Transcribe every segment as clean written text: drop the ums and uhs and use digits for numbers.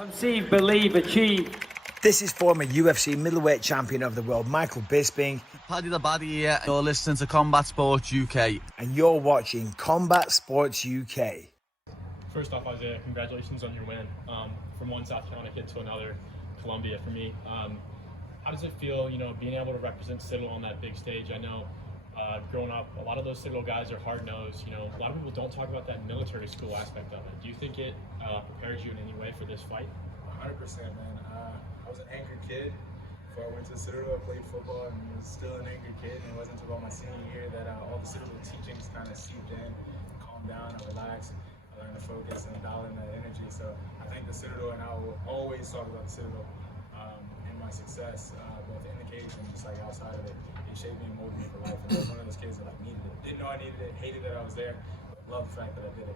Conceive, believe, achieve. This is former UFC middleweight champion of the world, Michael Bisping. Paddy the Baddy here. You're listening to Combat Sports UK. And you're watching Combat Sports UK. First off, Isaiah, congratulations on your win. From one South Carolina kid to another, Columbia for me. How does it feel, being able to represent Citadel on that big stage? I know growing up, a lot of those Citadel guys are hard-nosed. A lot of people don't talk about that military school aspect of it. Do you think it prepares you in any way for this fight? 100%, man. I was an angry kid before I went to Citadel. I played football and was still an angry kid. And it wasn't until about my senior year that all the Citadel teachings kind of seeped in, calmed down, and relaxed. I learned to focus and dial in that energy. So I think the Citadel, and I will always talk about the Citadel and my success, both in the cage and just like outside of it. It shaped me and molded me for life. And I was one of those kids that needed it. Didn't know I needed it, hated that I was there, but loved the fact that I did it.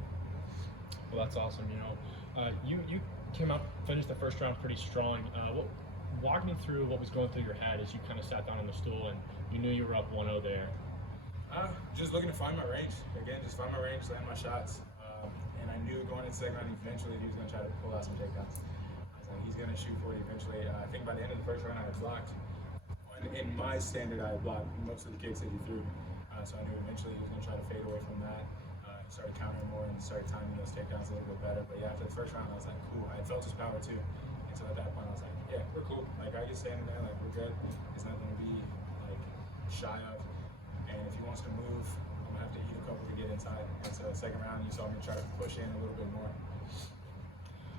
Well, that's awesome. You came out, finished the first round pretty strong. Walk me through what was going through your head as you kind of sat down on the stool and you knew you were up 1-0 there. Just looking to find my range. Again, just find my range, land my shots. And I knew going into second round, eventually he was going to try to pull out some takedowns. I was like, he's going to shoot for it eventually. I think by the end of the first round, I had blocked. In my standard, I had blocked most of the kicks that he threw. So I knew eventually he was going to try to fade away from that. Started countering more and started timing those takedowns a little bit better. But yeah, after the first round, I was like, cool. I felt his power too. And so at that point, I was like, yeah, we're cool. Like, I can stand there, like, we're good. There's nothing to be, like, shy of. And if he wants to move, I'm going to have to eat a couple to get inside. And so the second round, you saw me try to push in a little bit more.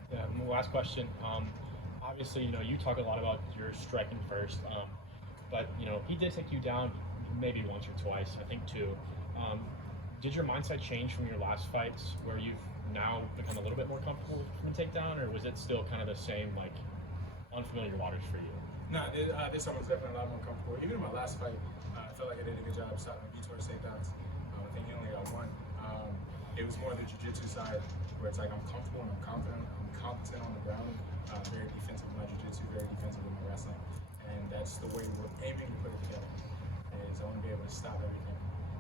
Yeah, last question. Obviously, you talk a lot about your striking first. But, he did take you down maybe once or twice, I think two. Did your mindset change from your last fights where you've now become a little bit more comfortable from a takedown, or was it still kind of the same, like, unfamiliar waters for you? No, this time was definitely a lot more comfortable. Even in my last fight, I felt like I did a good job stopping Vitor's takedowns. I think he only got one. It was more the jiu-jitsu side where it's like I'm comfortable and I'm confident. I'm competent on the ground. Very defensive with my jiu-jitsu, very defensive with my wrestling. And that's the way we're aiming to put it together. Is I want to be able to stop everything.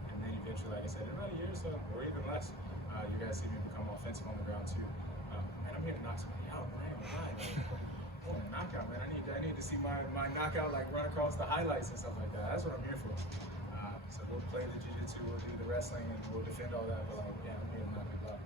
And then eventually, like I said, in about a year or so, or even less, you guys see me become offensive on the ground too. And I'm here to knock somebody out, man. I want a knockout, man. I need to see my knockout like run across the highlights and stuff like that. That's what I'm here for. So we'll play the jiu-jitsu, we'll do the wrestling, and we'll defend all that. But like, yeah, I'm here to knock people out.